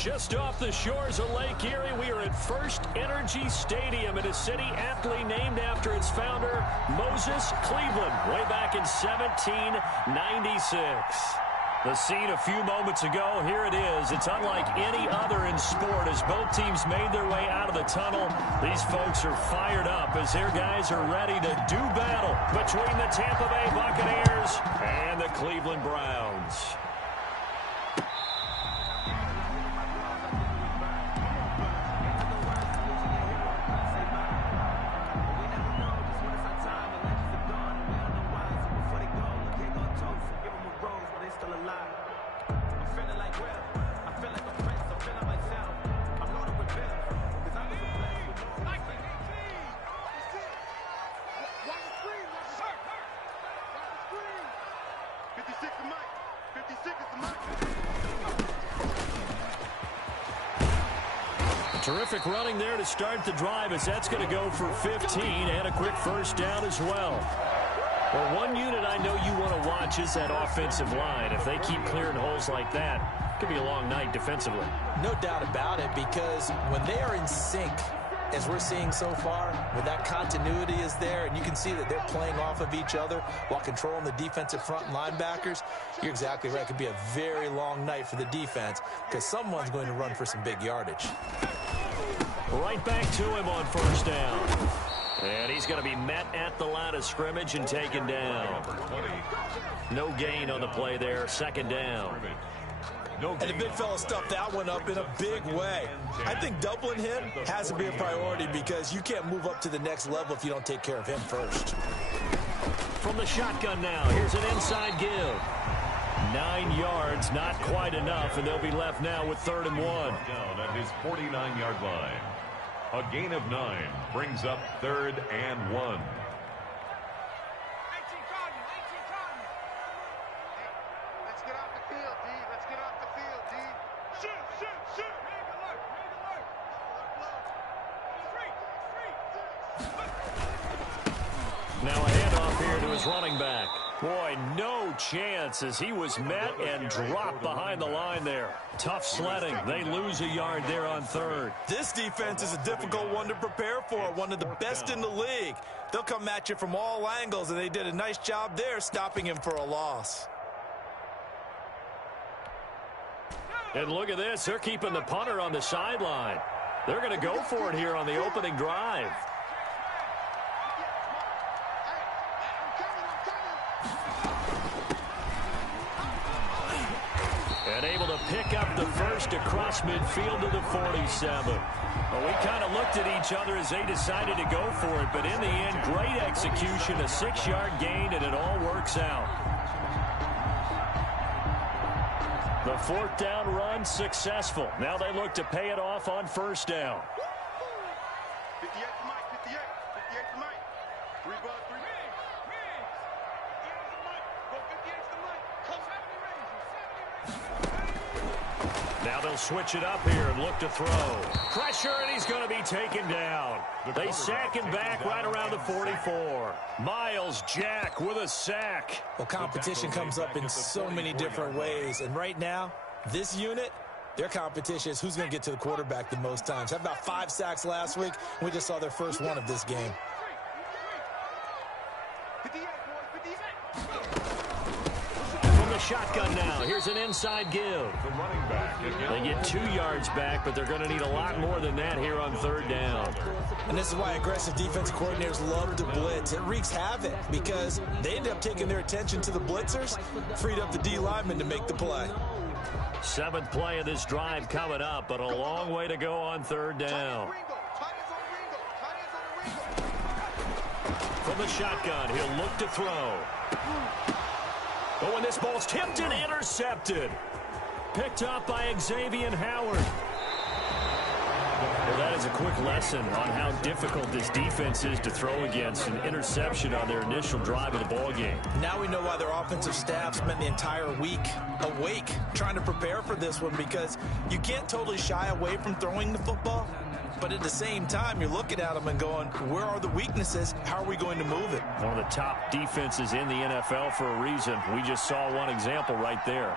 Just off the shores of Lake Erie, we are at First Energy Stadium in a city aptly named after its founder, Moses Cleveland, way back in 1796. The scene a few moments ago, here it is. It's unlike any other in sport as both teams made their way out of the tunnel. These folks are fired up as their guys are ready to do battle between the Tampa Bay Buccaneers and the Cleveland Browns. Terrific running there to start the drive as that's going to go for 15 and a quick first down as well. Well, one unit I know you want to watch is that offensive line. If they keep clearing holes like that, it could be a long night defensively. No doubt about it, because when they are in sync, as we're seeing so far, when that continuity is there and you can see that they're playing off of each other while controlling the defensive front and linebackers, you're exactly right. It could be a very long night for the defense because someone's going to run for some big yardage. Right back to him on first down. And he's going to be met at the line of scrimmage and taken down. No gain on the play there, second down. And the big fella stuffed that one up in a big way. I think doubling him has to be a priority because you can't move up to the next level if you don't take care of him first. From the shotgun now, here's an inside give. 9 yards, not quite enough, and they'll be left now with 3rd and 1. Down at his 49-yard line. A gain of 9 brings up 3rd and 1. Now a handoff here to his running back. Boy, no chance as he was met and dropped behind the line there. Tough sledding. They lose a yard there on 3rd. This defense is a difficult one to prepare for, one of the best in the league. They'll come at you from all angles, and they did a nice job there stopping him for a loss. And look at this. They're keeping the punter on the sideline. They're going to go for it here on the opening drive. And able to pick up the first across midfield to the 47. Well, we kind of looked at each other as they decided to go for it, but in the end, great execution, a 6-yard gain, and it all works out. The 4th down run successful. Now they look to pay it off on first down. 58 to Mike, 58 to Mike. 3 ball, 3 ball. Now they'll switch it up here and look to throw. Pressure, and he's going to be taken down. They sack him back right around the 44. Miles Jack with a sack. Well, competition comes up in so many different ways. And right now, this unit, their competition is who's going to get to the quarterback the most times. Had about 5 sacks last week. We just saw their first one of this game. Shotgun now. Here's an inside give. They get 2 yards back, but they're going to need a lot more than that here on 3rd down. And this is why aggressive defensive coordinators love to blitz. It wreaks havoc because they end up taking their attention to the blitzers, freed up the D lineman to make the play. 7th play of this drive coming up, but a long way to go on 3rd down. From the shotgun, he'll look to throw. Oh, and this ball's tipped and intercepted. Picked up by Xavier Howard. Well, that is a quick lesson on how difficult this defense is to throw against. An interception on their initial drive of the ballgame. Now we know why their offensive staff spent the entire week awake trying to prepare for this one, because you can't totally shy away from throwing the football. But at the same time, you're looking at them and going, where are the weaknesses? How are we going to move it? One of the top defenses in the NFL for a reason. We just saw one example right there.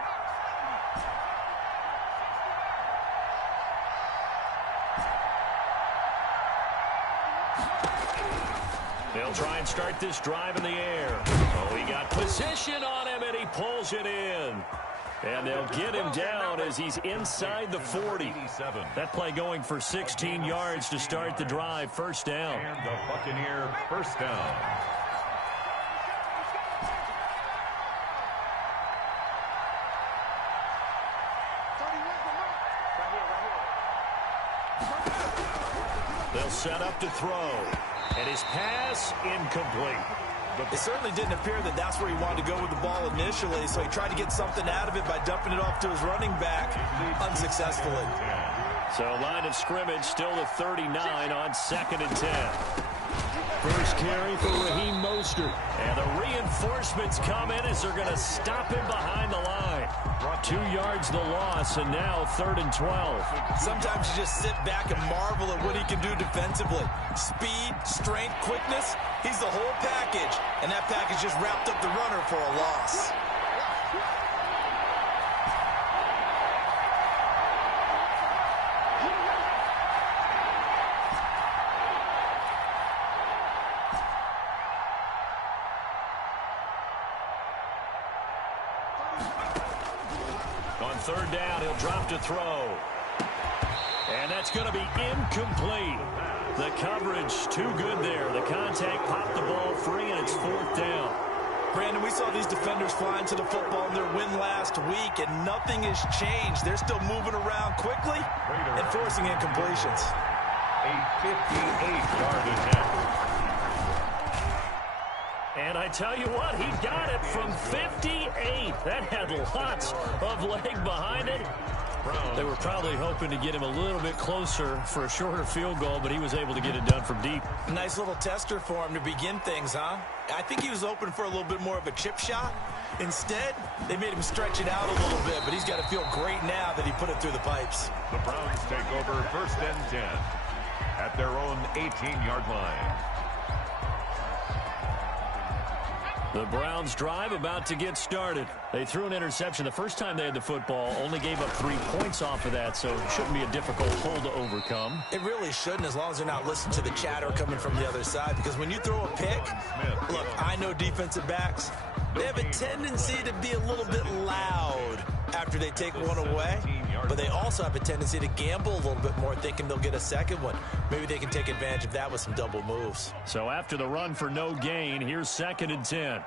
start this drive in the air. Oh, he got position on him, and he pulls it in. And they'll get him down as he's inside the 40. That play going for 16 yards to start the drive. First down. And the Buccaneer first down. They'll set up to throw. And his pass incomplete. It certainly didn't appear that that's where he wanted to go with the ball initially, so he tried to get something out of it by dumping it off to his running back unsuccessfully. So line of scrimmage still the 39 on 2nd and 10. First carry for Raheem Mostert. And the reinforcements come in as they're going to stop him behind the line. 2 yards the loss, and now 3rd and 12. Sometimes you just sit back and marvel at what he can do defensively. Speed, strength, quickness, he's the whole package. And that package just wrapped up the runner for a loss. On 3rd down, he'll drop to throw. And that's going to be incomplete. The coverage too good there. The contact popped the ball free, and it's 4th down. Brandon, we saw these defenders flying to the football in their win last week, and nothing has changed. They're still moving around quickly and forcing incompletions. A 58-yard attempt. And I tell you what, he got it from 58. That had lots of leg behind it. They were probably hoping to get him a little bit closer for a shorter field goal, but he was able to get it done from deep. Nice little tester for him to begin things, huh? I think he was open for a little bit more of a chip shot. Instead, they made him stretch it out a little bit, but he's got to feel great now that he put it through the pipes. The Browns take over 1st and 10 at their own 18-yard line. The Browns drive about to get started. They threw an interception the first time they had the football, only gave up 3 points off of that, so it shouldn't be a difficult hole to overcome. It really shouldn't, as long as they're not listening to the chatter coming from the other side, because when you throw a pick, look, I know defensive backs, they have a tendency to be a little bit loud after they take one away, but they also have a tendency to gamble a little bit more, thinking they'll get a second one. Maybe they can take advantage of that with some double moves. So after the run for no gain, here's 2nd and 10.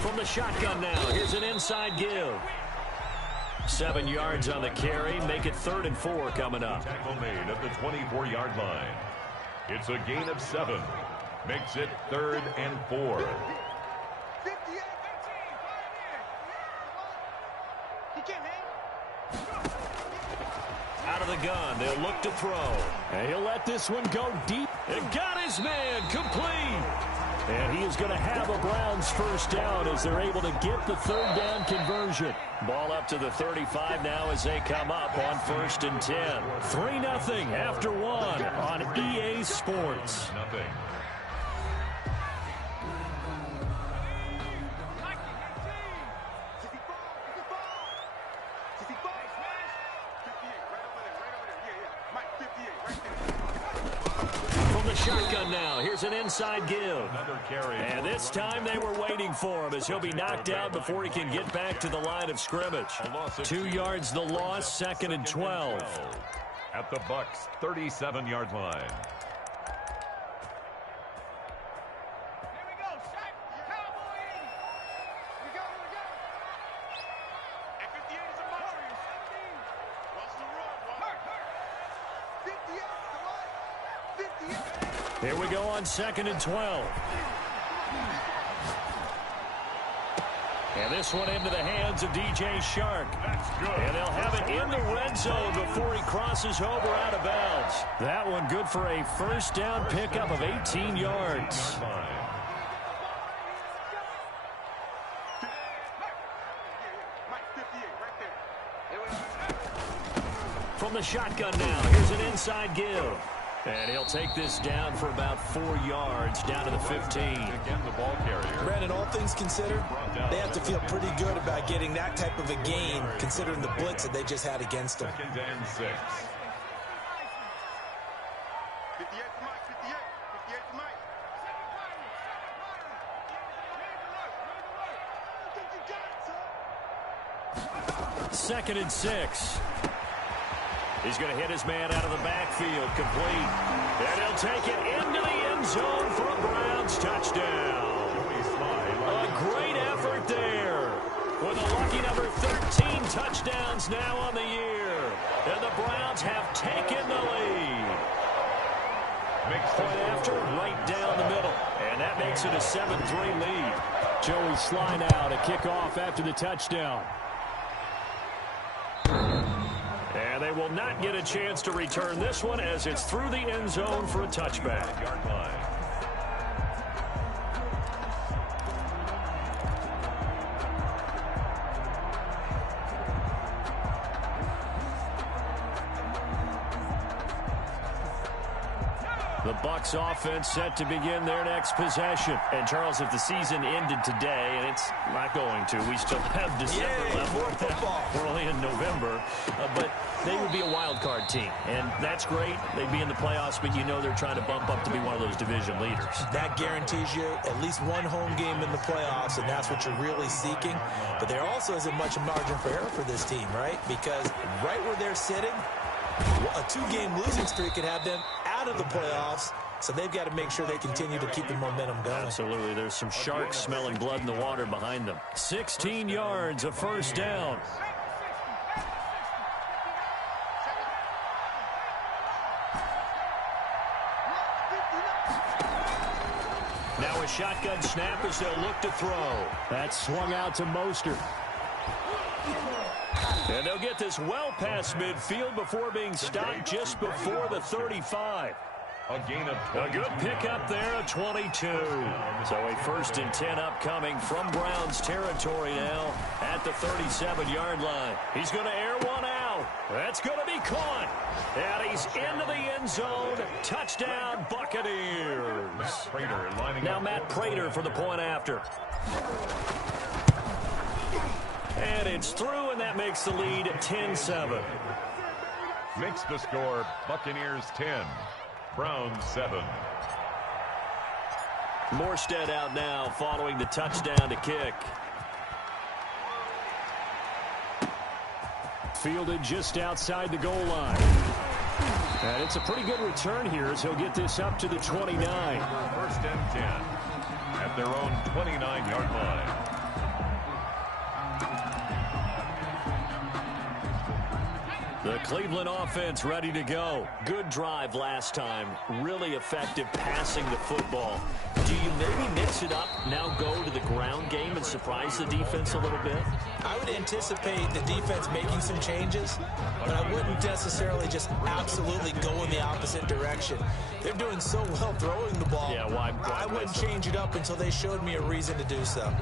From the shotgun now, here's an inside give. 7 yards on the carry, make it 3rd and 4 coming up. Tackle made at the 24-yard line. It's a gain of 7. Makes it 3rd and 4. Out of the gun, they'll look to throw. And he'll let this one go deep. And got his man complete. And he is going to have a Browns first down as they're able to get the 3rd down conversion. Ball up to the 35 now as they come up on 1st and 10. 3-0 after 1 on EA Sports. Nothing. Shotgun now. Here's an inside give. Another carry. And this time they were waiting for him as he'll be knocked out before he can get back to the line of scrimmage. 2 yards the loss, 2nd and 12. At the Bucs 37-yard line. Here we go on 2nd and 12. And this one into the hands of DJ Shark. And they'll have it in the red zone before he crosses over out of bounds. That one good for a first down pickup of 18 yards. From the shotgun now, here's an inside give. And he'll take this down for about 4 yards, down to the 15. Again, the ball carrier. Brandon, all things considered, they have to feel pretty good about getting that type of a gain, considering the blitz that they just had against them. 2nd and 6. 58 to Mike, 58 to Mike. 2nd and 6. He's going to hit his man out of the backfield, complete. And he'll take it into the end zone for a Browns touchdown. A great effort there. With a lucky number 13 touchdowns now on the year. And the Browns have taken the lead. Point after, right down the middle. And that makes it a 7-3 lead. Joey Sly now to kick off after the touchdown. And they will not get a chance to return this one as it's through the end zone for a touchback. The Bucs offense set to begin their next possession. And, Charles, if the season ended today, and it's not going to, we still have December left. More football. We're only in November. But they would be a wild card team. And that's great. They'd be in the playoffs, but you know they're trying to bump up to be one of those division leaders. That guarantees you at least one home game in the playoffs, and that's what you're really seeking. But there also isn't much margin for error for this team, right? Because right where they're sitting, a 2-game losing streak could have them out of the playoffs, so they've got to make sure they continue to keep the momentum going. Absolutely. There's some sharks smelling blood in the water behind them. 16 yards, a first down. Now a shotgun snap as they'll look to throw. That's swung out to Mostert. And they'll get this well past midfield before being stopped just before the 35. A gain of A good pickup there, a 22. So a 1st and 10 upcoming from Browns territory now at the 37-yard line. He's going to air one out. That's going to be caught. And he's into the end zone. Touchdown, Buccaneers. Now Matt Prater for the point after. And it's through, and that makes the lead 10-7. Makes the score Buccaneers 10, Browns 7. Morstead out now following the touchdown to kick. Fielded just outside the goal line. And it's a pretty good return here as he'll get this up to the 29. 1st and 10 at their own 29-yard line. The Cleveland offense ready to go. Good drive last time. Really effective passing the football. Do you maybe mix it up, now go to the ground game and surprise the defense a little bit? I would anticipate the defense making some changes, but I wouldn't necessarily just absolutely go in the opposite direction. They're doing so well throwing the ball. Yeah, why I wouldn't change it up until they showed me a reason to do so.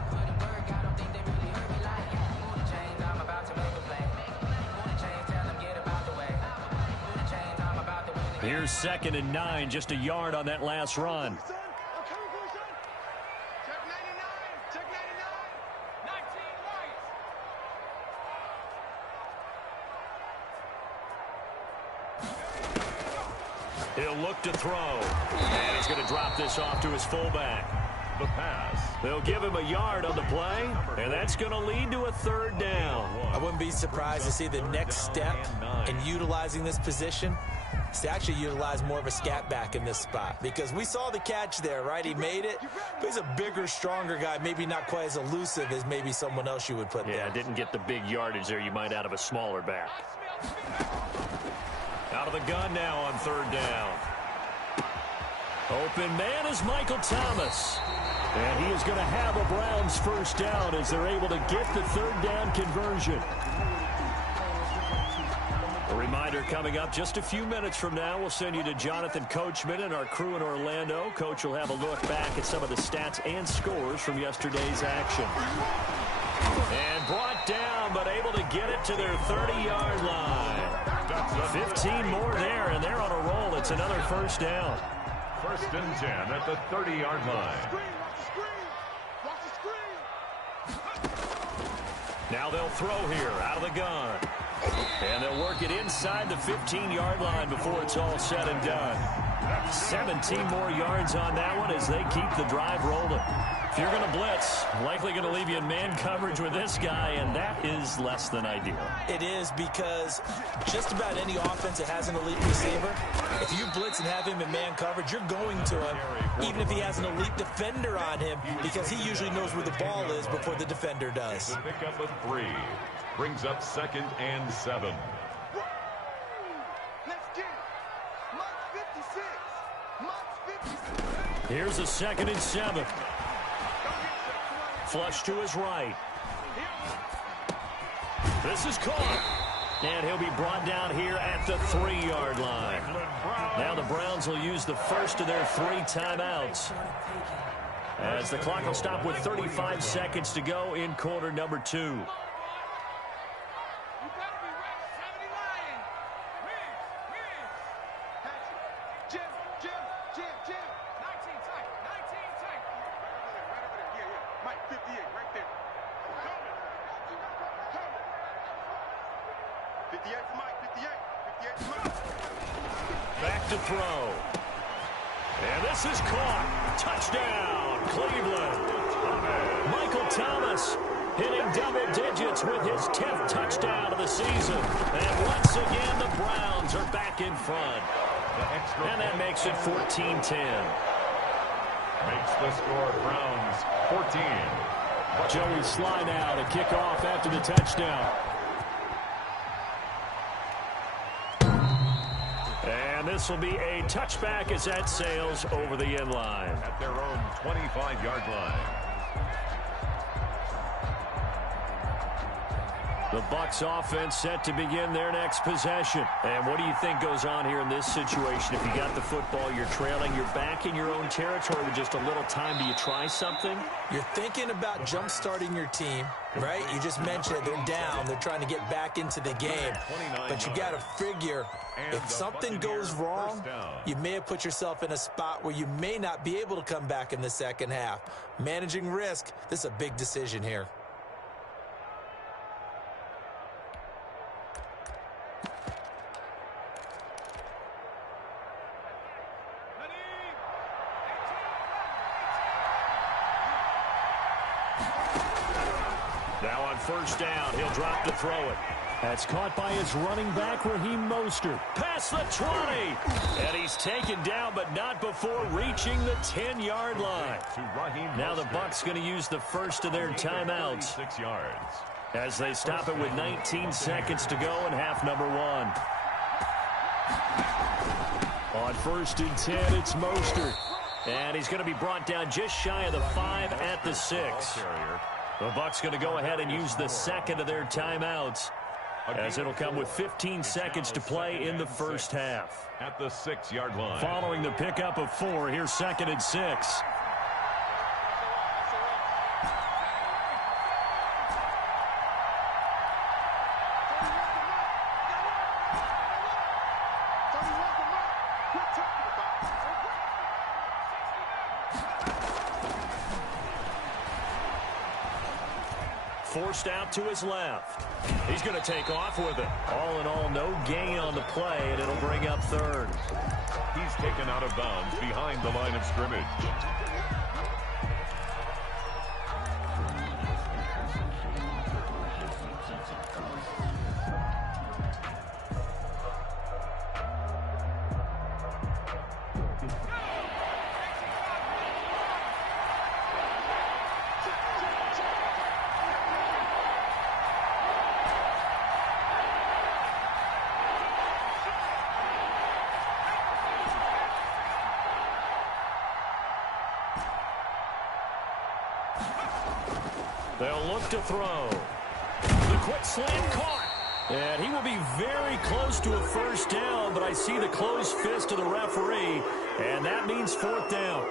Here's 2nd and 9, just a yard on that last run. He'll look to throw. And he's going to drop this off to his fullback. The pass. They'll give him a yard on the play, and that's going to lead to a 3rd down. I wouldn't be surprised to see the next step in utilizing this position is to actually utilize more of a scat back in this spot, because we saw the catch there, right? He made it, but he's a bigger, stronger guy, maybe not quite as elusive as maybe someone else you would put there. Yeah, didn't get the big yardage there you might out of a smaller back. Out of the gun now on 3rd down. Open man is Michael Thomas. And he is going to have a Browns 1st down as they're able to get the 3rd down conversion. A reminder coming up just a few minutes from now. We'll send you to Jonathan Coachman and our crew in Orlando. Coach will have a look back at some of the stats and scores from yesterday's action. And brought down, but able to get it to their 30-yard line. 15 more there, and they're on a roll. It's another 1st down. 1st and 10 at the 30-yard line. Now they'll throw here out of the gun. And they'll work it inside the 15-yard line before it's all said and done. 17 more yards on that one as they keep the drive rolling. If you're going to blitz, likely going to leave you in man coverage with this guy, and that is less than ideal. It is, because just about any offense that has an elite receiver, if you blitz and have him in man coverage, you're going to him, even if he has an elite defender on him, because he usually knows where the ball is before the defender does. The pickup of 3 brings up 2nd and 7. Let's get it. Mike 56. Mike 56. Here's a 2nd and 7. Flush to his right. This is caught. And he'll be brought down here at the 3-yard line. Now the Browns will use the first of their 3 timeouts, as the clock will stop with 35 seconds to go in quarter number 2. Back to throw. And this is caught. Touchdown, Cleveland. Michael Thomas hitting double digits with his 10th touchdown of the season. And once again, the Browns are back in front. And that makes it 14-10. Makes the score Browns 14. Joey Sly now to kick off after the touchdown. And this will be a touchback as that sails over the end line. At their own 25-yard line. The Bucs offense set to begin their next possession. And what do you think goes on here in this situation? If you got the football, you're trailing, you're back in your own territory with just a little time. Do you try something? You're thinking about jump-starting your team, right? You just mentioned it. They're down. They're trying to get back into the game. But you got to figure, if something goes wrong, you may have put yourself in a spot where you may not be able to come back in the second half. Managing risk, this is a big decision here. Now on first down, he'll drop to throw it. That's caught by his running back, Raheem Mostert. Past the 20. And he's taken down, but not before reaching the 10-yard line. Now the Bucs going to use the first of their timeouts, 6 yards. as they stop it with 19 seconds to go in half number 1. On first and 10, it's Mostert. And he's going to be brought down just shy of the 5 at the 6. The Bucs going to go ahead and use the second of their timeouts, as it'll come with 15 seconds to play in the first half. At the 6-yard line. Following the pickup of 4, here's 2nd and 6. Forced out to his left. He's going to take off with it. All in all, no gain on the play, and it'll bring up 3rd. He's taken out of bounds behind the line of scrimmage. They'll look to throw. The quick slant caught. And he will be very close to a first down, but I see the closed fist of the referee, and that means 4th down.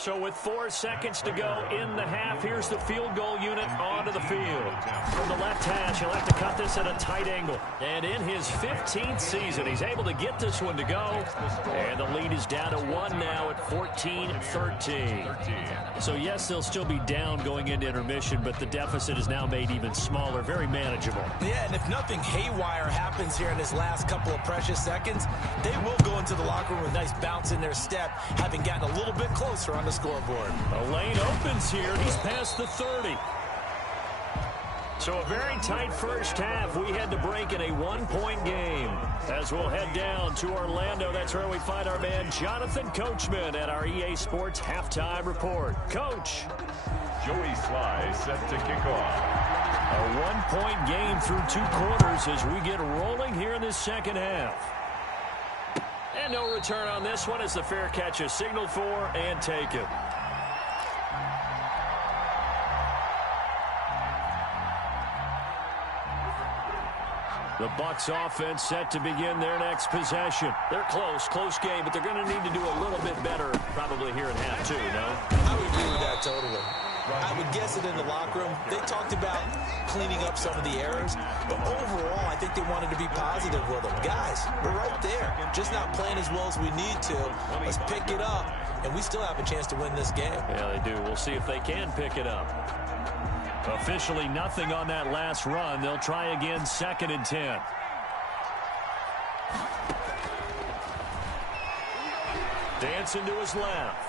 So with 4 seconds to go in the half, here's the field goal unit onto the field. From the left hash, he'll have to cut this at a tight angle. And in his 15th season, he's able to get this one to go. And the lead is down to 1 now at 14-13. So yes, they'll still be down going into intermission, but the deficit is now made even smaller, very manageable. Yeah, and if nothing haywire happens here in his last couple of precious seconds, they will go into the locker room with a nice bounce in their step, having gotten a little bit closer on the scoreboard. A lane opens here. He's past the 30. So a very tight first half. We had to break in a 1-point game. As we'll head down to Orlando, that's where we find our man Jonathan Coachman at our EA Sports Halftime Report. Coach. Joey Sly set to kick off. A 1-point game through 2 quarters as we get rolling here in this second half. And no return on this one as the fair catch is signaled for and taken. The Bucs offense set to begin their next possession. They're close game, but they're going to need to do a little bit better probably here in half 2, no? I would agree with that totally. I would guess it in the locker room. They talked about cleaning up some of the errors, but overall, I think they wanted to be positive with them. Guys, we're right there. Just not playing as well as we need to. Let's pick it up, and we still have a chance to win this game. Yeah, they do. We'll see if they can pick it up. Officially nothing on that last run. They'll try again, 2nd and 10. Dancing to his left.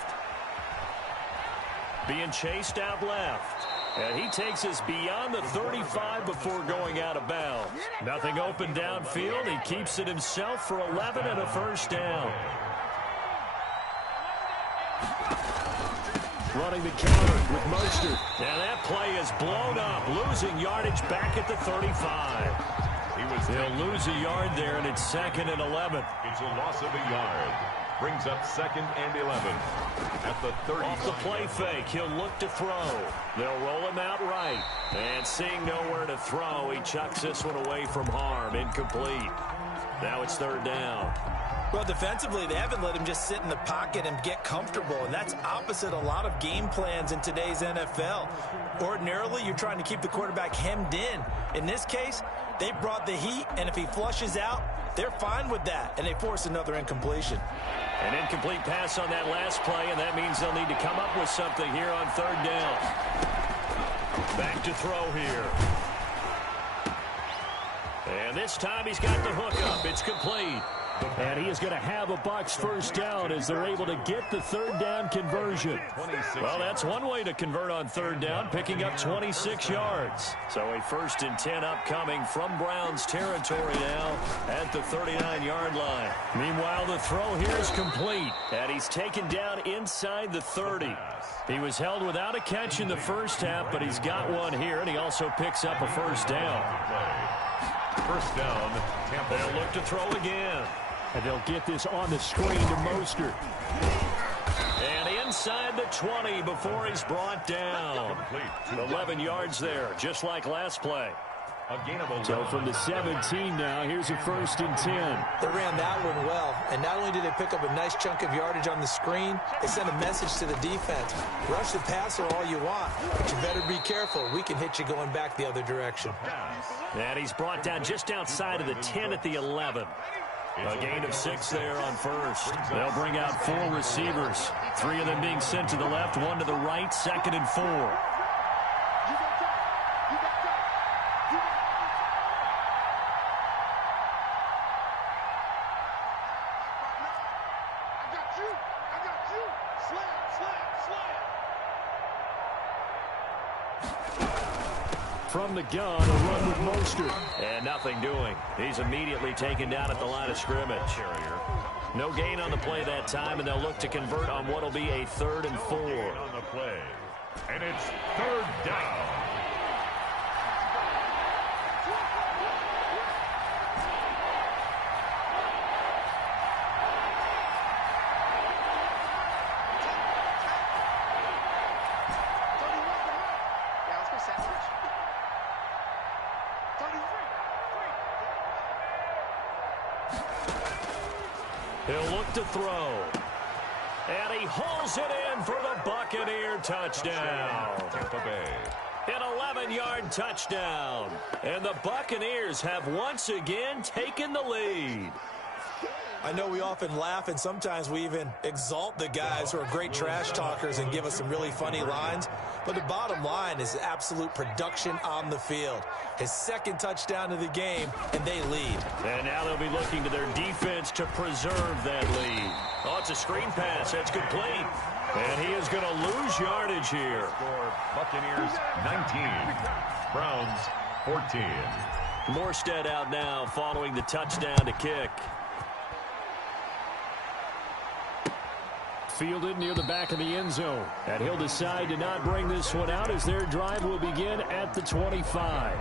Being chased out left. And he takes us beyond the 35 before going out of bounds. Nothing open downfield. He keeps it himself for 11 and a first down. Running the counter with Mostert. And that play is blown up. Losing yardage back at the 35. They'll lose a yard there, and it's 2nd and 11. It's a loss of a yard. Brings up 2nd and 11 at the 30. Off the play fake, he'll look to throw. They'll roll him out right. And seeing nowhere to throw, he chucks this one away from harm. Incomplete. Now it's 3rd down. Well, defensively, they haven't let him just sit in the pocket and get comfortable, and that's opposite a lot of game plans in today's NFL. Ordinarily, you're trying to keep the quarterback hemmed in. In this case, they brought the heat, and if he flushes out, they're fine with that, and they force another incompletion. An incomplete pass on that last play, and that means they'll need to come up with something here on 3rd down. Back to throw here. And this time he's got the hook up. It's complete. And he is going to have a Bucs first down as they're able to get the 3rd down conversion. Well, that's one way to convert on 3rd down, picking up 26 yards. So a 1st and 10 upcoming from Browns territory now at the 39-yard line. Meanwhile, the throw here is complete, and he's taken down inside the 30. He was held without a catch in the first half, but he's got one here, and he also picks up a first down. First down, Tampa. They'll look to throw again. And they'll get this on the screen to Mostert. And inside the 20 before he's brought down. 11 yards there, just like last play. So from the 17 now, here's a 1st and 10. They ran that one well, and not only did they pick up a nice chunk of yardage on the screen, they sent a message to the defense. Rush the passer all you want, but you better be careful. We can hit you going back the other direction. And he's brought down just outside of the 10 at the 11. A gain of 6 there on 1st. They'll bring out 4 receivers. 3 of them being sent to the left, 1 to the right, 2nd and 4. From the gun, a run with Mostert. And nothing doing. He's immediately taken down at the line of scrimmage. No gain on the play that time, and they'll look to convert on what will be a 3rd and 4. On the play. And it's 3rd down. He'll look to throw. And he hauls it in for the Buccaneer touchdown. Tampa Bay. An 11-yard touchdown. And the Buccaneers have once again taken the lead. I know we often laugh, and sometimes we even exalt the guys who are great trash talkers and give us some really funny lines. But the bottom line is absolute production on the field. His second touchdown of the game, and they lead. And now they'll be looking to their defense to preserve that lead. Oh, it's a screen pass. That's complete. And he is going to lose yardage here. Score Buccaneers 19. Browns 14. Morstead out now following the touchdown to kick. Fielded near the back of the end zone. And he'll decide to not bring this one out as their drive will begin at the 25.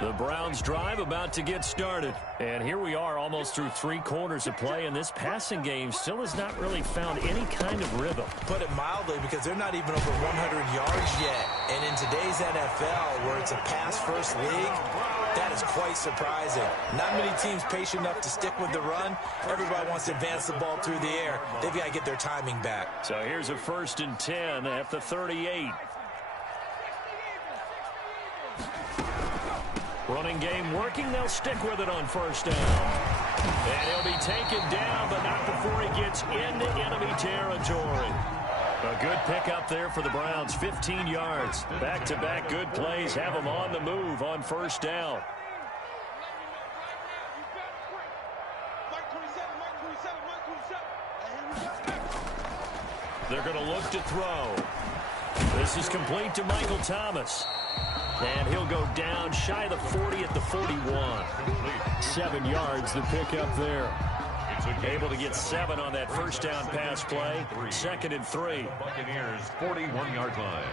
The Browns drive about to get started. And here we are almost through 3 quarters of play, and this passing game still has not really found any kind of rhythm. Put it mildly, because they're not even over 100 yards yet. And in today's NFL, where it's a pass-first league, that is quite surprising. Not many teams patient enough to stick with the run. Everybody wants to advance the ball through the air. They've got to get their timing back. So here's a 1st and 10 at the 38. Running game working. They'll stick with it on 1st down. And he'll be taken down, but not before he gets into enemy territory. A good pickup there for the Browns. 15 yards. Back-to-back good plays have them on the move on 1st down. They're going to look to throw. This is complete to Michael Thomas. And he'll go down shy of the 40 at the 41. 7 yards the pickup there. Able to get 7 on that 1st down pass play. 2nd and 3. Buccaneers 41-yard line.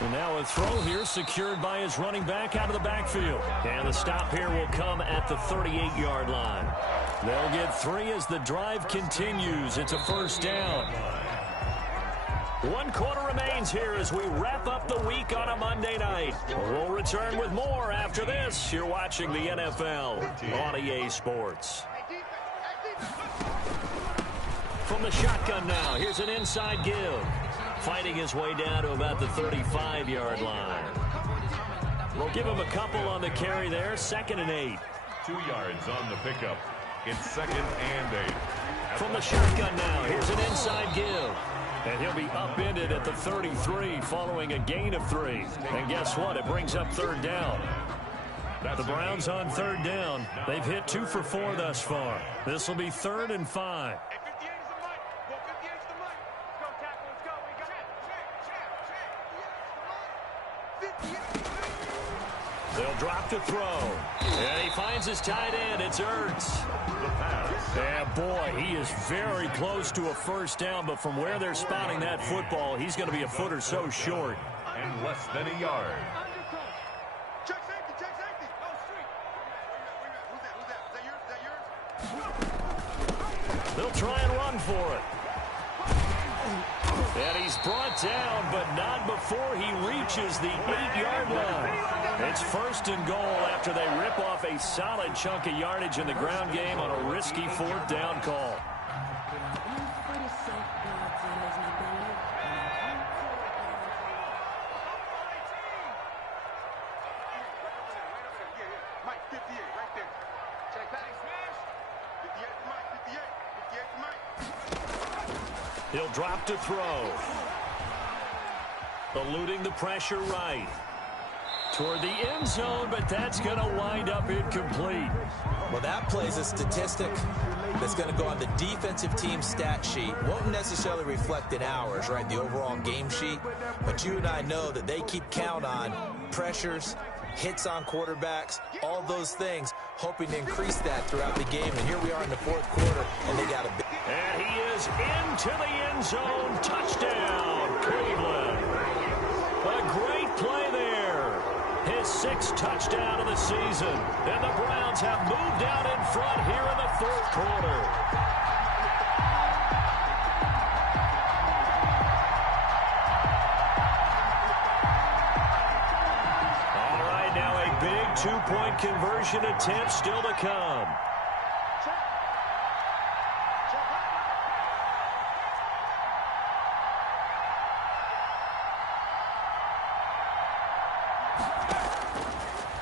And now a throw here secured by his running back out of the backfield. And the stop here will come at the 38-yard line. They'll get 3 as the drive continues. It's a 1st down. 1 quarter remains here as we wrap up the week on a Monday night. We'll return with more after this. You're watching the NFL on EA Sports. From the shotgun now, here's an inside give. Fighting his way down to about the 35-yard line. We'll give him a couple on the carry there. 2nd and 8. 2 yards on the pickup. It's 2nd and 8. From the shotgun now, here's an inside give. And he'll be upended at the 33 following a gain of 3. And guess what? It brings up 3rd down. The Browns on 3rd down. They've hit 2 for 4 thus far. This will be 3rd and 5. They'll drop to throw. And he finds his tight end. It's Ertz. Yeah, boy, he is very close to a 1st down, but from where they're spotting that football, he's going to be a foot or so short. And less than a yard. Check safety, check safety. Oh, street. Who's that? Is that yours? They'll try and run for it. And he's brought down, but not before he reaches the 8-yard line. It's 1st and goal after they rip off a solid chunk of yardage in the ground game on a risky 4th down call. Mike, 58, right there. Check back. 58 to Mike, 58 to Mike. He'll drop to throw. Eluding the pressure right. Toward the end zone, but that's going to wind up incomplete. Well, that plays a statistic that's going to go on the defensive team stat sheet. Won't necessarily reflect in ours, right, the overall game sheet. But you and I know that they keep count on pressures, hits on quarterbacks, all those things, hoping to increase that throughout the game. And here we are in the 4th quarter, and they got a big... And he is into the end zone. Touchdown, Cleveland. A great play there. His 6th touchdown of the season. And the Browns have moved out in front here in the 4th quarter. two-point conversion attempt still to come.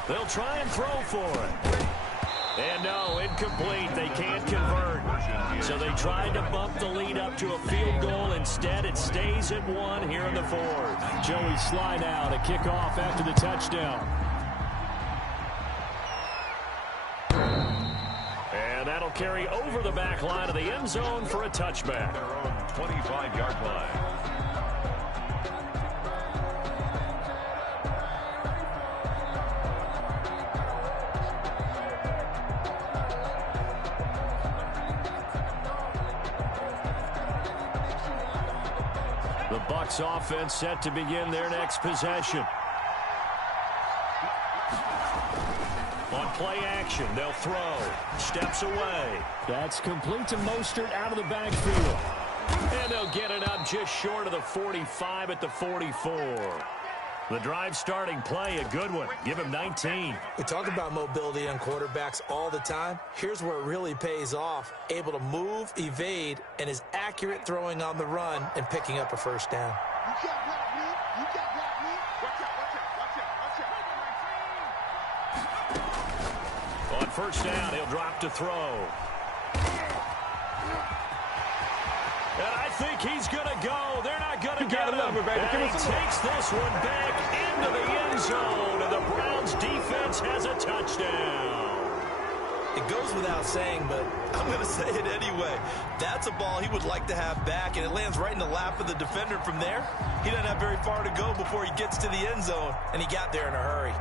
They'll try and throw for it. And no, incomplete. They can't convert. So they tried to bump the lead up to a field goal. Instead, it stays at 1 here in the fourth. Joey slide out, a kickoff after the touchdown. And that'll carry over the back line of the end zone for a touchback. Their own 25-yard line. The Bucs offense set to begin their next possession. On play action, they'll throw. Steps away. That's complete to Mostert out of the backfield. And they'll get it up just short of the 45 at the 44. The drive starting play, a good one. Give him 19. We talk about mobility on quarterbacks all the time. Here's where it really pays off. Able to move, evade, and is accurate throwing on the run and picking up a first down. You can't block me. You can't block me. Watch out, watch out, watch out, watch out. On first down, he'll drop to throw. And I think he's going to go. They're not going to get him. And he takes this one back into the end zone. And the Browns defense has a touchdown. It goes without saying, but I'm going to say it anyway. That's a ball he would like to have back, and it lands right in the lap of the defender from there. He doesn't have very far to go before he gets to the end zone, and he got there in a hurry.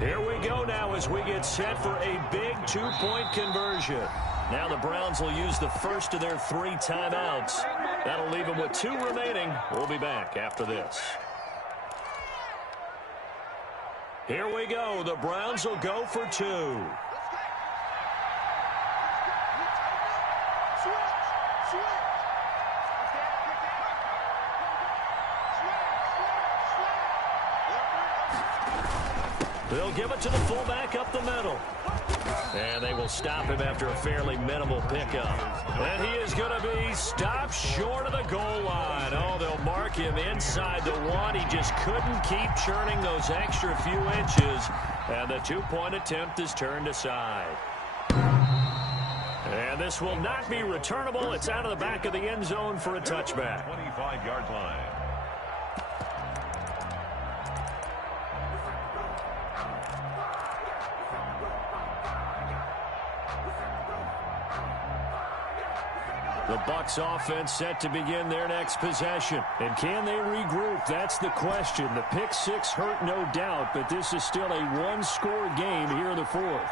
Here we go now as we get set for a big two-point conversion. Now the Browns will use the first of their 3 timeouts. That'll leave them with 2 remaining. We'll be back after this. Here we go. The Browns will go for 2. They'll give it to the fullback up the middle. And they will stop him after a fairly minimal pickup. And he is going to be stopped short of the goal line. Oh, they'll mark him inside the 1. He just couldn't keep churning those extra few inches. And the 2-point attempt is turned aside. And this will not be returnable. It's out of the back of the end zone for a touchback. 25-yard line. The Bucs offense set to begin their next possession. And can they regroup? That's the question. The pick 6 hurt, no doubt, but this is still a one-score game here in the fourth.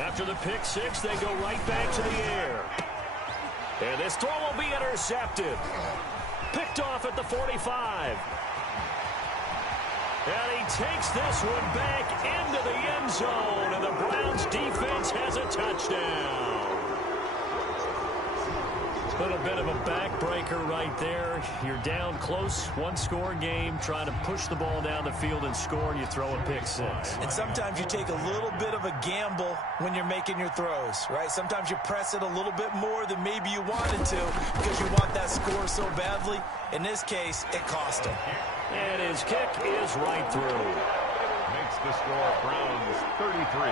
After the pick 6, they go right back to the air. And this throw will be intercepted. Picked off at the 45. And he takes this one back into the end zone. And the Browns defense has a touchdown. A little bit of a backbreaker right there. You're down close, one-score game, trying to push the ball down the field and score, and you throw a pick 6. And sometimes you take a little bit of a gamble when you're making your throws, right? Sometimes you press it a little bit more than maybe you wanted to because you want that score so badly. In this case, it cost him. And his kick is right through. Makes the score Browns 33,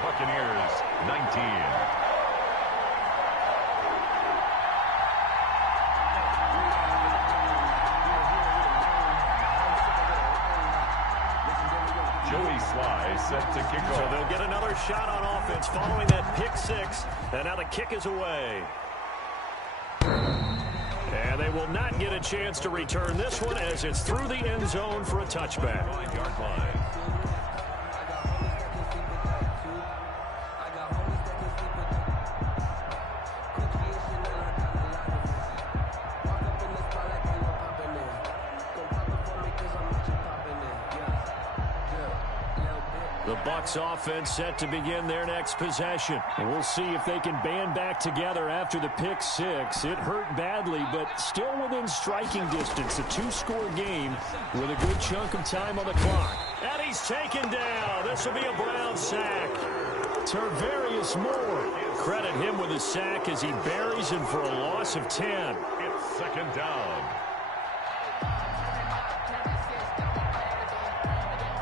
Buccaneers 19. Joey Sly set to kick off. So they'll get another shot on offense following that pick 6. And now the kick is away. And they will not get a chance to return this one as it's through the end zone for a touchback. 9-yard line. The Bucs offense set to begin their next possession. And we'll see if they can band back together after the pick six. It hurt badly, but still within striking distance. A two-score game with a good chunk of time on the clock. And he's taken down. This will be a Brown sack. Tarvarius Moore. Credit him with a sack as he buries him for a loss of 10. It's second down.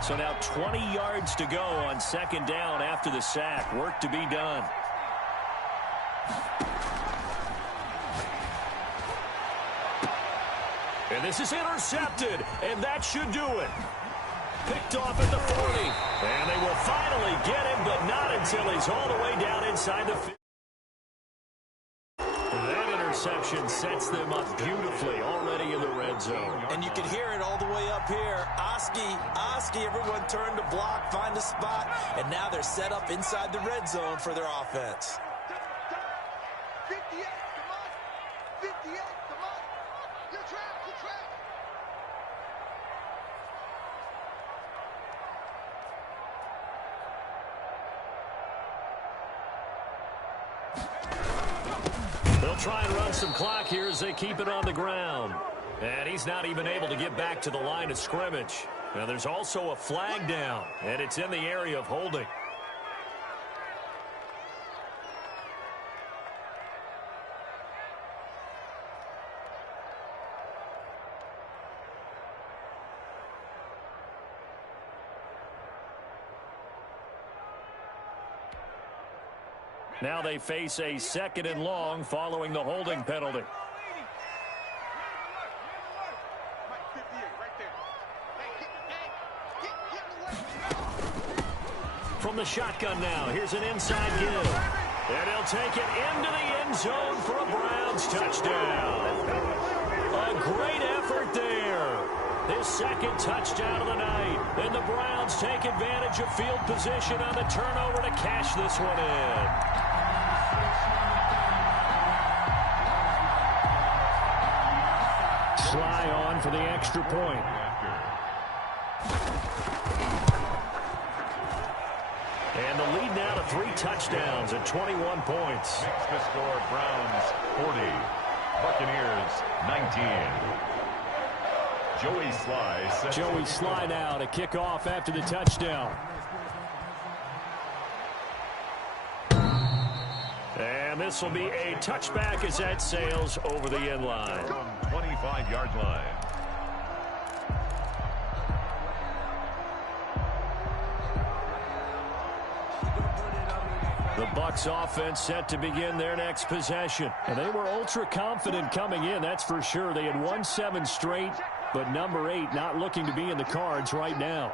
So now 20 yards to go on second down after the sack. Work to be done. And this is intercepted, and that should do it. Picked off at the 40. And they will finally get him, but not until he's all the way down inside the 50. That interception sets them up beautifully already in the red zone. And you can hear it all the way up here. Oski, everyone turned to block, find a spot, and now they're set up inside the red zone for their offense. 58, come on. 58, come on. You're trapped, you're trapped. They'll try and run some clock here as they keep it on the ground. And he's not even able to get back to the line of scrimmage. Now there's also a flag down, and it's in the area of holding. Now they face a second and long following the holding penalty. From the shotgun now, here's an inside give. And he'll take it into the end zone for a Browns touchdown. A great effort there. His second touchdown of the night. And the Browns take advantage of field position on the turnover to cash this one in. Sly on for the extra point. And the lead now to 3 touchdowns at 21 points. Makes the score Browns 40, Buccaneers 19. Joey Sly now to kick off after the touchdown. And this will be a touchback as that sails over the end line. From 25-yard line. The Bucs offense set to begin their next possession. And they were ultra confident coming in, that's for sure. They had won 7 straight, but number 8 not looking to be in the cards right now.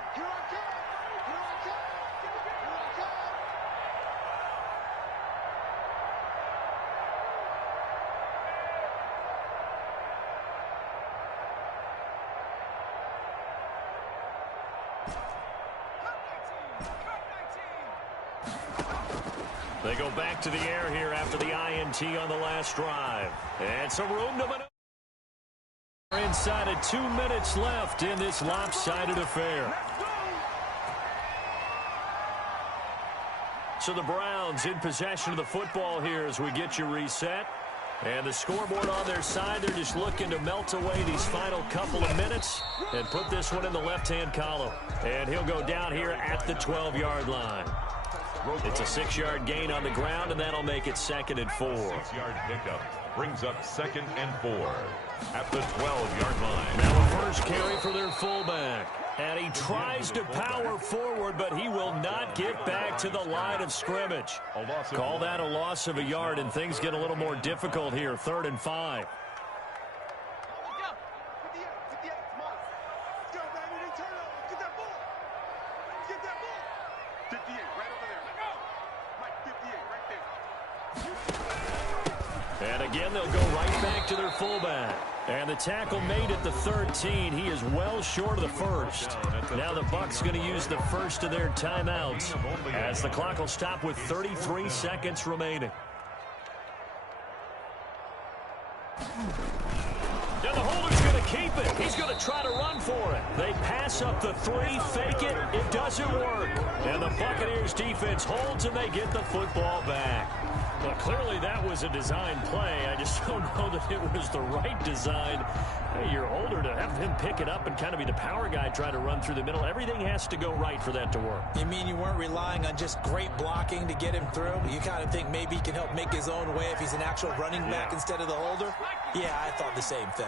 They go back to the air here after the INT on the last drive. And some room to maneuver. Inside of 2 minutes left in this lopsided affair. So the Browns in possession of the football here as we get you reset. And the scoreboard on their side, they're just looking to melt away these final couple of minutes and put this one in the left-hand column. And he'll go down here at the 12-yard line. It's a 6-yard gain on the ground, and that'll make it 2nd and 4. 6-yard pickup brings up 2nd and 4 at the 12-yard line. Now a first carry for their fullback. And he tries to power forward, but he will not get back to the line of scrimmage. Call that a loss of a yard, and things get a little more difficult here. 3rd and 5. And again, they'll go right back to their fullback. And the tackle made at the 13. He is well short of the first. Now the Bucs going to use the first of their timeouts as the clock will stop with 33 seconds remaining. And the holder's going to keep it. He He's going to try to run for it. They pass up the 3, fake it. It doesn't work. And the Buccaneers defense holds, and they get the football back. Well, clearly that was a design play. I just don't know that it was the right design. Hey, you're older to have him pick it up and kind of be the power guy trying to run through the middle. Everything has to go right for that to work. You mean you weren't relying on just great blocking to get him through? You kind of think maybe he can help make his own way if he's an actual running back instead of the holder? Yeah, I thought the same thing.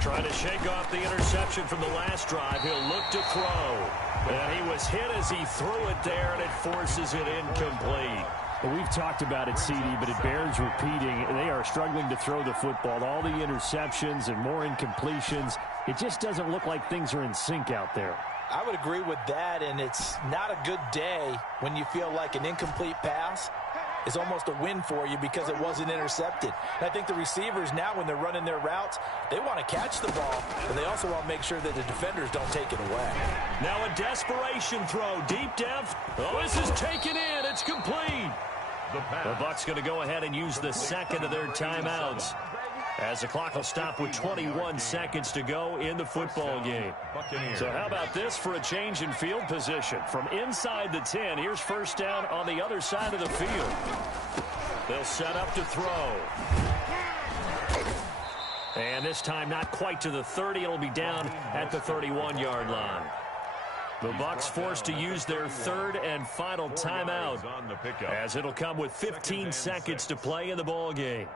Trying to shake off the interception from the last drive. He'll look to throw. And he was hit as he threw it there, and it forces it incomplete. Well, we've talked about it, CD, but it bears repeating. They are struggling to throw the football. All the interceptions and more incompletions. It just doesn't look like things are in sync out there. I would agree with that, and it's not a good day when you feel like an incomplete pass is almost a win for you because it wasn't intercepted. And I think the receivers now, when they're running their routes, they want to catch the ball, but they also want to make sure that the defenders don't take it away. Now a desperation throw, deep depth. Oh, this is taken in. It's complete. The Bucs going to go ahead and use the second of their timeouts, as the clock will stop with 21 seconds to go in the football game. So how about this for a change in field position? From inside the 10, here's first down on the other side of the field. They'll set up to throw. And this time not quite to the 30. It'll be down at the 31-yard line. The Bucs forced to use their third and final timeout, as it'll come with 15 seconds to play in the ball game.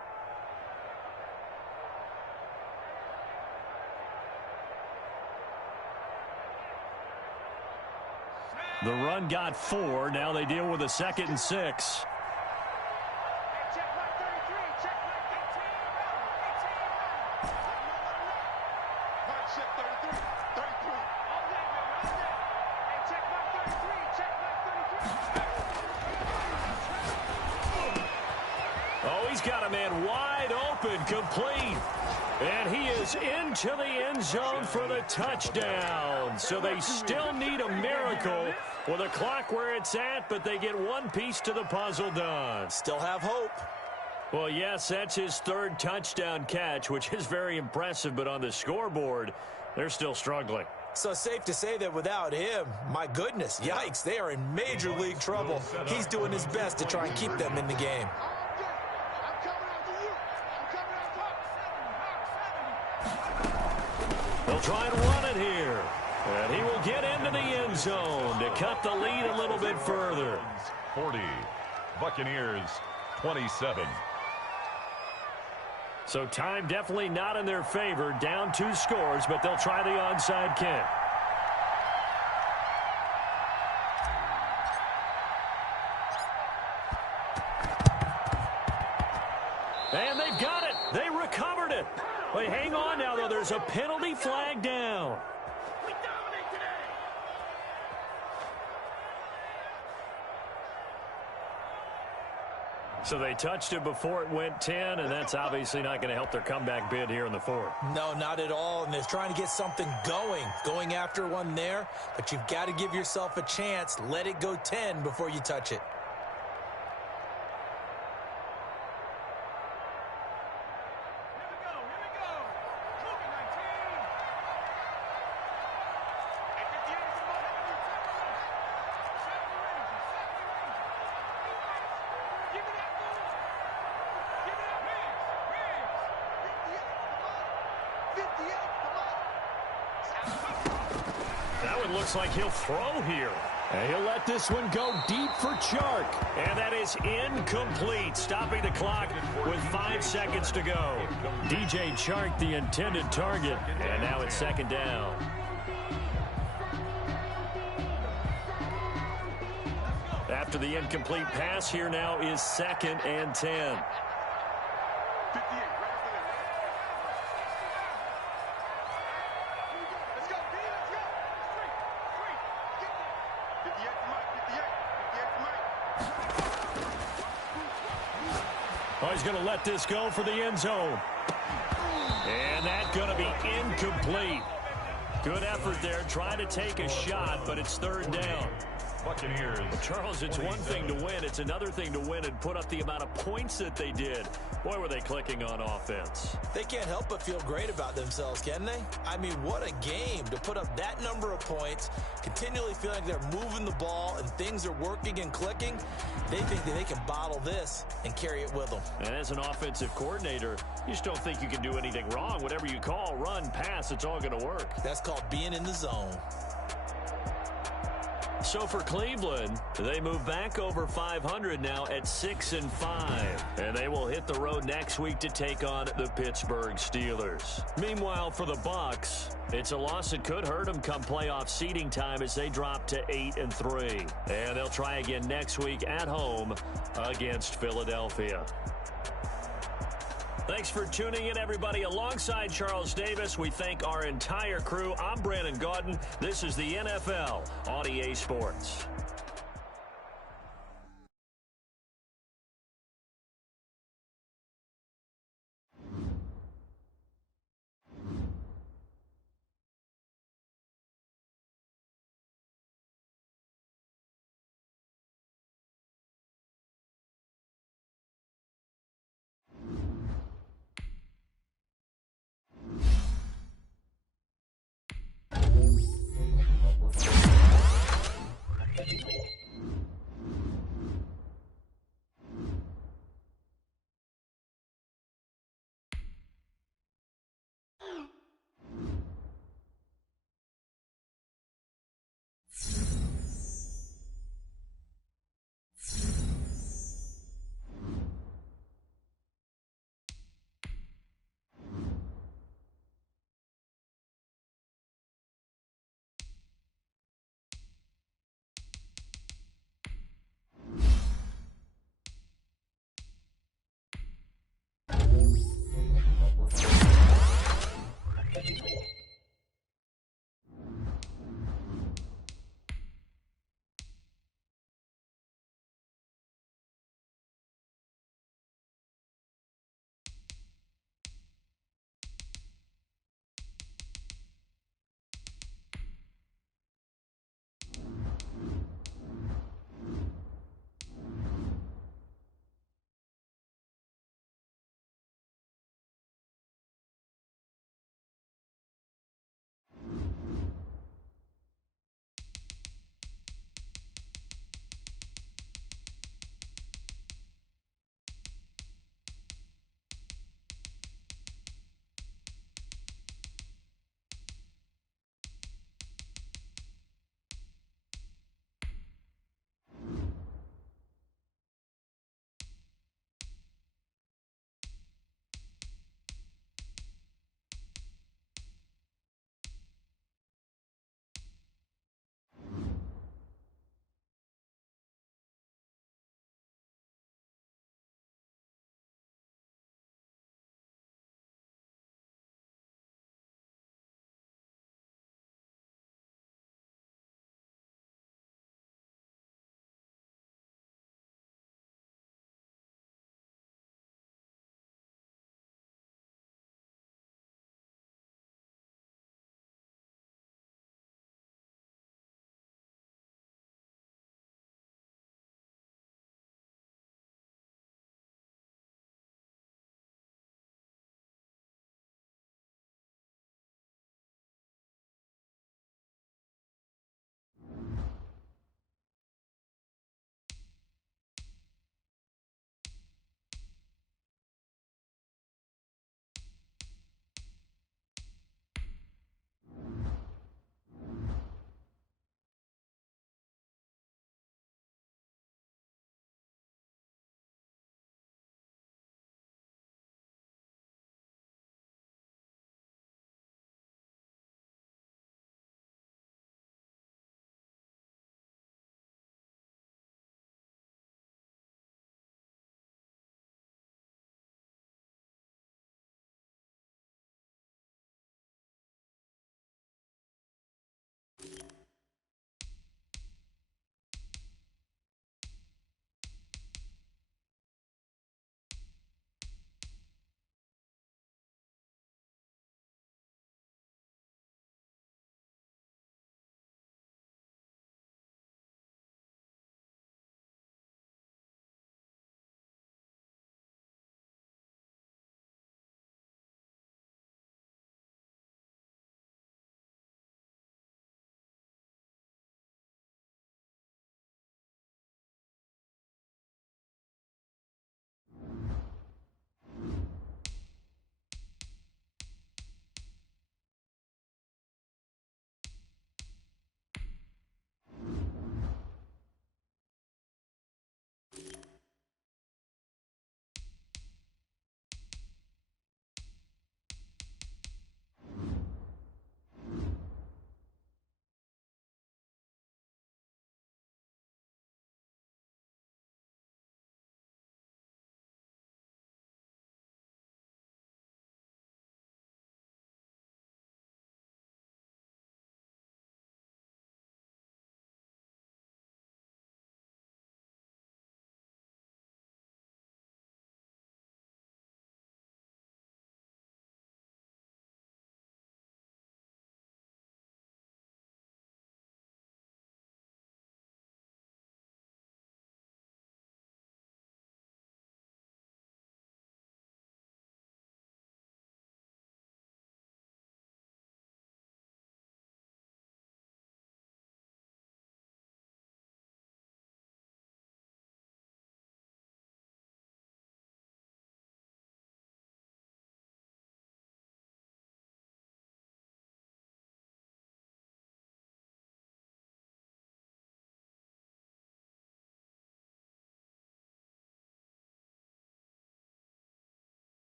The run got 4. Now they deal with a 2nd and 6. Oh, he's got a man wide open, complete. And he is into the end zone for the touchdown. So they still need a miracle with a clock where it's at, but they get one piece to the puzzle done. Still have hope. Well, yes, that's his third touchdown catch, which is very impressive, but on the scoreboard, they're still struggling. So safe to say that without him, my goodness, yikes, they are in major league trouble. He's doing his best to try and keep them in the game. They'll try and run it here. And he will get into the end zone to cut the lead a little bit further. 40. Buccaneers 27. So time definitely not in their favor. Down 2 scores, but they'll try the onside kick. And they've got it. They recovered it. Wait, hang on now, though. There's a penalty flag down. So they touched it before it went 10, and that's obviously not going to help their comeback bid here in the 4th. No, not at all, and they're trying to get something going after one there, but you've got to give yourself a chance. Let it go 10 before you touch it. Looks like he'll throw here. And he'll let this one go deep for Chark. And that is incomplete, stopping the clock with 5 seconds to go. DJ Chark, the intended target. And now it's 2nd down. After the incomplete pass, here now is 2nd and 10. Oh, he's going to let this go for the end zone. And that's going to be incomplete. Good effort there, trying to take a shot, but it's 3rd down. Buccaneers. Well, Charles, it's 27. one thing to win. It's another thing to win and put up the amount of points that they did. Boy, were they clicking on offense. They can't help but feel great about themselves, can they? I mean, what a game to put up that number of points, continually feeling like they're moving the ball and things are working and clicking. They think that they can bottle this and carry it with them. And as an offensive coordinator, you just don't think you can do anything wrong. Whatever you call, run, pass, it's all going to work. That's called being in the zone. So for Cleveland, they move back over 500 now at 6-5. And they will hit the road next week to take on the Pittsburgh Steelers. Meanwhile, for the Bucs, it's a loss that could hurt them come playoff seeding time as they drop to 8-3. And they'll try again next week at home against Philadelphia. Thanks for tuning in, everybody. Alongside Charles Davis, we thank our entire crew. I'm Brandon Gaudin. This is the NFL on EA Sports.